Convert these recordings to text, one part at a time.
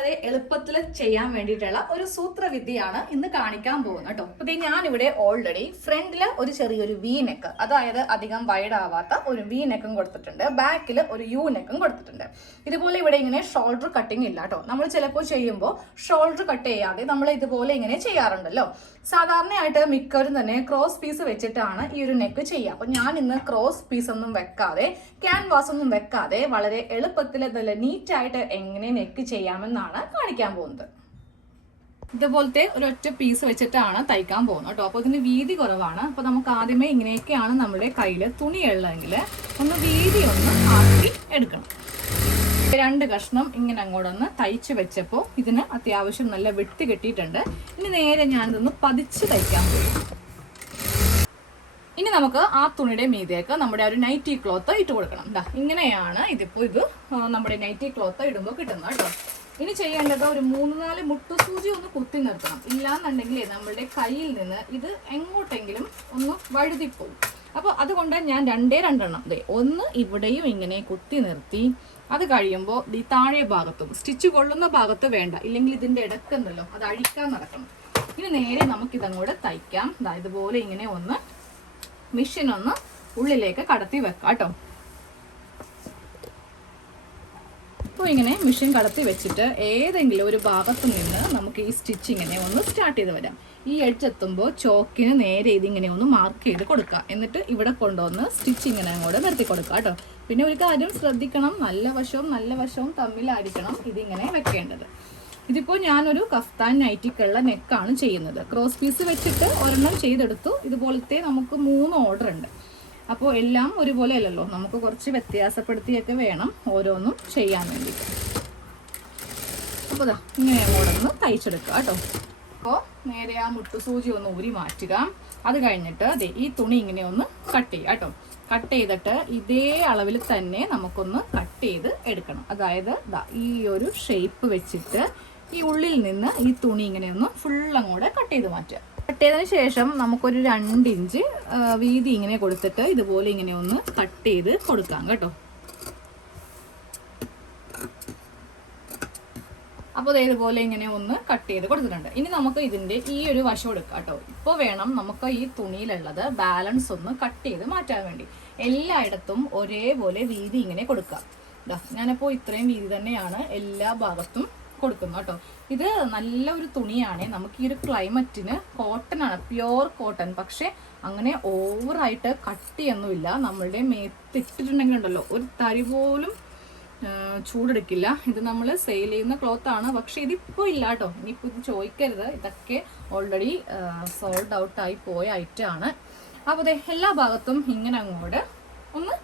വളരെ എളുപ്പത്തിൽ ചെയ്യാൻ വേണ്ടിയിട്ടുള്ള ഒരു സൂത്രവിദ്യയാണ് ഇന്ന് കാണിക്കാൻ പോകുന്നത് കേട്ടോ. അപ്പൊ ഞാനിവിടെ ഓൾറെഡി ഫ്രണ്ടിൽ ഒരു ചെറിയൊരു വി നെക്ക് അതായത് അധികം വൈഡ് ആവാത്ത ഒരു വി നെക്കും കൊടുത്തിട്ടുണ്ട്. ബാക്കിൽ ഒരു യു നെക്കും കൊടുത്തിട്ടുണ്ട്. ഇതുപോലെ ഇവിടെ ഇങ്ങനെ ഷോൾഡർ കട്ടിങ് ഇല്ല കേട്ടോ. നമ്മൾ ചിലപ്പോൾ ചെയ്യുമ്പോൾ ഷോൾഡർ കട്ട് ചെയ്യാതെ നമ്മൾ ഇതുപോലെ ഇങ്ങനെ ചെയ്യാറുണ്ടല്ലോ. സാധാരണയായിട്ട് മിക്കവരും തന്നെ ക്രോസ് പീസ് വെച്ചിട്ടാണ് ഈ ഒരു നെക്ക് ചെയ്യുക. അപ്പൊ ഞാൻ ഇന്ന് ക്രോസ് പീസ് ഒന്നും വെക്കാതെ ക്യാൻവാസ് ഒന്നും വെക്കാതെ വളരെ എളുപ്പത്തിൽ നല്ല നീറ്റായിട്ട് എങ്ങനെ നെക്ക് ചെയ്യാമെന്നാണ് കാണിക്കാൻ പോകുന്നത്. ഇതുപോലത്തെ ഒരൊറ്റ പീസ് വെച്ചിട്ടാണ് തയ്ക്കാൻ പോകുന്നത് കേട്ടോ. അപ്പോൾ ഇതിന് വീതി കുറവാണ്. അപ്പോൾ നമുക്ക് ആദ്യമേ ഇങ്ങനെയൊക്കെയാണ് നമ്മുടെ കയ്യിൽ തുണി ഉള്ളതെങ്കിൽ ഒന്ന് വീതി ഒന്ന് ആക്കി എടുക്കണം. രണ്ട് കഷ്ണം ഇങ്ങനെ അങ്ങോട്ടൊന്ന് തയ്ച്ച് വെച്ചപ്പോൾ ഇതിന് അത്യാവശ്യം നല്ല വെട്ടി കെട്ടിയിട്ടുണ്ട്. ഇനി നേരെ ഞാനിതൊന്ന് പതിച്ച് തയ്ക്കാൻ പോകും. ഇനി നമുക്ക് ആ തുണിയുടെ മീതേക്ക് നമ്മുടെ ഒരു നൈറ്റി ക്ലോത്ത് ഇട്ട് കൊടുക്കണം. ദാ ഇങ്ങനെയാണ് ഇതിപ്പോൾ ഇത് നമ്മുടെ നൈറ്റി ക്ലോത്ത് ഇടുമ്പോൾ കിട്ടുന്നത് കേട്ടോ. ഇനി ചെയ്യേണ്ടത് ഒരു മൂന്ന് നാല് മുട്ടുസൂചി ഒന്ന് കുത്തി നിർത്തണം. ഇല്ലാന്നുണ്ടെങ്കിൽ നമ്മളുടെ കയ്യിൽ നിന്ന് ഇത് എങ്ങോട്ടെങ്കിലും ഒന്ന് വഴുതിപ്പോകും. അപ്പോൾ അതുകൊണ്ട് ഞാൻ രണ്ടേ രണ്ടെണ്ണം. അതെ ഒന്ന് ഇവിടെയും ഇങ്ങനെ കുത്തി നിർത്തി. അത് കഴിയുമ്പോൾ ഈ താഴെ ഭാഗത്തും സ്റ്റിച്ച് കൊള്ളുന്ന ഭാഗത്ത് വേണ്ട. ഇല്ലെങ്കിൽ ഇതിന്റെ ഇടക്കുണ്ടല്ലോ അത് അഴിക്കാൻ നടക്കണം. ഇനി നേരെ നമുക്കിതങ്ങോട്ട് തയ്ക്കാം. ഇതുപോലെ ഇങ്ങനെ ഒന്ന് മെഷീൻ ഒന്ന് ഉള്ളിലേക്ക് കടത്തി വെക്കാം കേട്ടോ. അപ്പോൾ ഇങ്ങനെ മെഷീൻ കടത്തി വെച്ചിട്ട് ഏതെങ്കിലും ഒരു ഭാഗത്ത് നിന്ന് നമുക്ക് ഈ സ്റ്റിച്ച് ഇങ്ങനെ ഒന്ന് സ്റ്റാർട്ട് ചെയ്ത് വരാം. ഈ എഡ്ജ് എത്തുമ്പോൾ ചോക്കിന് നേരെ ഇതിങ്ങനെ ഒന്ന് മാർക്ക് ചെയ്ത് കൊടുക്കുക. എന്നിട്ട് ഇവിടെ കൊണ്ടുവന്ന് സ്റ്റിച്ച് ഇങ്ങനെ അങ്ങോട്ട് നിർത്തി കൊടുക്കുക കേട്ടോ. പിന്നെ ഒരു കാര്യം ശ്രദ്ധിക്കണം. നല്ല വശവും നല്ല വശവും തമ്മിലായിരിക്കണം ഇതിങ്ങനെ വെക്കേണ്ടത്. ഇതിപ്പോൾ ഞാനൊരു കഫ്താൻ നൈറ്റിക്കുള്ള നെക്കാണ് ചെയ്യുന്നത്. ക്രോസ് പീസ് വെച്ചിട്ട് ഒരെണ്ണം ചെയ്തെടുത്തു. ഇതുപോലത്തെ നമുക്ക് മൂന്ന് ഓർഡർ ഉണ്ട്. അപ്പോൾ എല്ലാം ഒരുപോലെ അല്ലല്ലോ നമുക്ക് കുറച്ച് വ്യത്യാസപ്പെടുത്തിയൊക്കെ വേണം ഓരോന്നും ചെയ്യാൻ വേണ്ടി അപ്പോൾ ഇതാ ഇങ്ങനെ അങ്ങോട്ട് ഒന്ന് തയ്ച്ചെടുക്കുക കേട്ടോ. അപ്പോൾ നേരെ ആ മുട്ടുസൂചി ഒന്ന് ഊരി മാറ്റുക. അത് കഴിഞ്ഞിട്ട് അതെ ഈ തുണി ഇങ്ങനെ ഒന്ന് കട്ട് ചെയ്യുക കേട്ടോ. കട്ട് ചെയ്തിട്ട് ഇതേ അളവിൽ തന്നെ നമുക്കൊന്ന് കട്ട് ചെയ്ത് എടുക്കണം. അതായത് ഈ ഒരു ഷേപ്പ് വെച്ചിട്ട് ഈ ഉള്ളിൽ നിന്ന് ഈ തുണി ഇങ്ങനെ ഒന്ന് ഫുൾ അങ്ങോട്ട് കട്ട് ചെയ്ത് മാറ്റുക. കട്ട് ശേഷം നമുക്കൊരു രണ്ട് ഇഞ്ച് വീതി ഇങ്ങനെ കൊടുത്തിട്ട് ഇതുപോലെ ഇങ്ങനെ ഒന്ന് കട്ട് ചെയ്ത് കൊടുക്കാം കേട്ടോ. അപ്പോൾ ഇതുപോലെ ഇങ്ങനെ ഒന്ന് കട്ട് ചെയ്ത് കൊടുത്തിട്ടുണ്ട്. ഇനി നമുക്ക് ഇതിന്റെ ഈ ഒരു വശം എടുക്കാം കേട്ടോ. ഇപ്പോൾ വേണം നമുക്ക് ഈ തുണിയിലുള്ളത് ബാലൻസ് ഒന്ന് കട്ട് ചെയ്ത് മാറ്റാൻ വേണ്ടി. എല്ലായിടത്തും ഒരേപോലെ വീതി ഇങ്ങനെ കൊടുക്കാം. ഞാനിപ്പോൾ ഇത്രയും വീതി തന്നെയാണ് എല്ലാ ഭാഗത്തും കൊടുക്കുന്നത് കേട്ടോ. ഇത് നല്ല ഒരു തുണിയാണ്. നമുക്ക് ഈ ഒരു ക്ലൈമറ്റിന് കോട്ടൺ ആണ് പ്യുവർ കോട്ടൺ പക്ഷേ അങ്ങനെ ഓവറായിട്ട് കട്ടിയൊന്നുമില്ല. നമ്മളുടെ മേത്തിട്ടിട്ടുണ്ടെങ്കിൽ ഉണ്ടല്ലോ ഒരു തരി പോലും ചൂടെടുക്കില്ല. ഇത് നമ്മൾ സെയിൽ ചെയ്യുന്ന ക്ലോത്ത് ആണ്. പക്ഷേ ഇതിപ്പോൾ ഇല്ല കേട്ടോ. ഇനിയിപ്പോൾ ഇത് ചോദിക്കരുത്. ഇതൊക്കെ ഓൾറെഡി സോൾഡ് ഔട്ട് ആയി പോയ ഐറ്റം ആണ്. അപ്പോൾ അതെ എല്ലാ ഭാഗത്തും ഇങ്ങനെ അങ്ങോട്ട് ഒന്ന്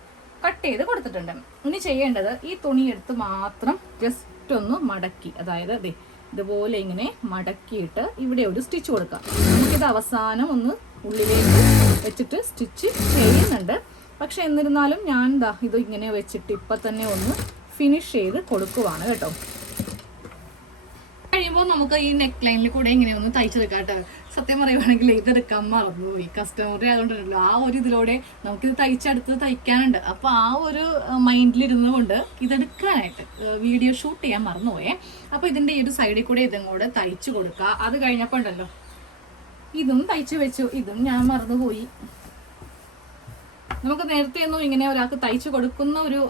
കട്ട് ചെയ്ത് കൊടുത്തിട്ടുണ്ട്. ഇനി ചെയ്യേണ്ടത് ഈ തുണി എടുത്ത് മാത്രം ജസ്റ്റ് ഒന്ന് മടക്കി അതായത് അതെ ഇതുപോലെ ഇങ്ങനെ മടക്കിയിട്ട് ഇവിടെ ഒരു സ്റ്റിച്ച് കൊടുക്കാം. നമുക്കിത് അവസാനം ഒന്ന് ഉള്ളിലേക്ക് വെച്ചിട്ട് സ്റ്റിച്ച് ചെയ്യുന്നുണ്ട്. പക്ഷെ എന്നിരുന്നാലും ഞാൻ ഇത് ഇങ്ങനെ വെച്ചിട്ട് ഇപ്പം തന്നെ ഒന്ന് ഫിനിഷ് ചെയ്ത് കൊടുക്കുവാണ് കേട്ടോ. കഴിയുമ്പോൾ നമുക്ക് ഈ നെക്ക് ലൈനിൽ കൂടെ ഇങ്ങനെ ഒന്ന് തയ്ച്ചെടുക്കാം കേട്ടോ. സത്യം പറയുവാണെങ്കിൽ ഇതെടുക്കാൻ മറന്നുപോയി കസ്റ്റമർ ആയതുകൊണ്ടല്ലോ. ആ ഒരു ഇതിലൂടെ നമുക്കിത് തയ്ച്ചെടുത്ത് തയ്ക്കാനുണ്ട്. അപ്പോൾ ആ ഒരു മൈൻഡിലിരുന്നു കൊണ്ട് ഇതെടുക്കാനായിട്ട് വീഡിയോ ഷൂട്ട് ചെയ്യാൻ മറന്നുപോയേ. അപ്പോൾ ഇതിന്റെ ഈ ഒരു സൈഡിൽ കൂടെ ഇതും കൂടെ തയ്ച്ചു കൊടുക്കുക അത് കഴിഞ്ഞപ്പോൾ ഉണ്ടല്ലോ. ഇതും തയ്ച്ചു വെച്ചു. ഇതും ഞാൻ മറന്നുപോയി. നമുക്ക് നേരത്തെയൊന്നും ഇങ്ങനെ ഒരാൾക്ക് തയ്ച്ചു കൊടുക്കുന്ന ഒരു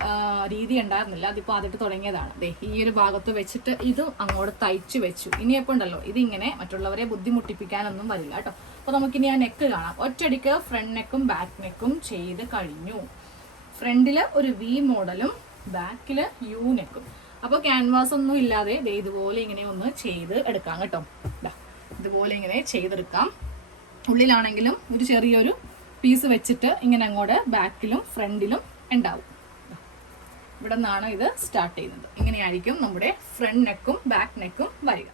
രീതി ഉണ്ടായിരുന്നില്ല. അതിപ്പോൾ ആദ്യമായിട്ട് തുടങ്ങിയതാണ്. അതെ ഈ ഒരു ഭാഗത്ത് വെച്ചിട്ട് ഇതും അങ്ങോട്ട് തയ്ച്ചു വെച്ചു. ഇനിയപ്പോൾ ഉണ്ടല്ലോ ഇതിങ്ങനെ മറ്റുള്ളവരെ ബുദ്ധിമുട്ടിപ്പിക്കാനൊന്നും വരില്ല കേട്ടോ. അപ്പോൾ നമുക്കിനി ആ നെക്ക് കാണാം. ഒറ്റയടിക്ക് ഫ്രണ്ട് നെക്കും ബാക്ക് നെക്കും ചെയ്ത് കഴിഞ്ഞു. ഫ്രണ്ടിൽ ഒരു വി മോഡലും ബാക്കിൽ യു നെക്കും അപ്പോൾ ക്യാൻവാസ് ഒന്നും ഇല്ലാതെ ദേ ഇതുപോലെ ഇങ്ങനെ ഒന്ന് ചെയ്ത് എടുക്കാം കേട്ടോ. ഇതുപോലെ ഇങ്ങനെ ചെയ്തെടുക്കാം. ഉള്ളിലാണെങ്കിലും ഒരു ചെറിയൊരു പീസ് വെച്ചിട്ട് ഇങ്ങനെ അങ്ങോട്ട് ബാക്കിലും ഫ്രണ്ടിലും ഉണ്ടാവും. ഇവിടെ നിന്നാണ് ഇത് സ്റ്റാർട്ട് ചെയ്യുന്നത്. ഇങ്ങനെയായിരിക്കും നമ്മുടെ ഫ്രണ്ട് നെക്കും ബാക്ക് നെക്കും വരിക.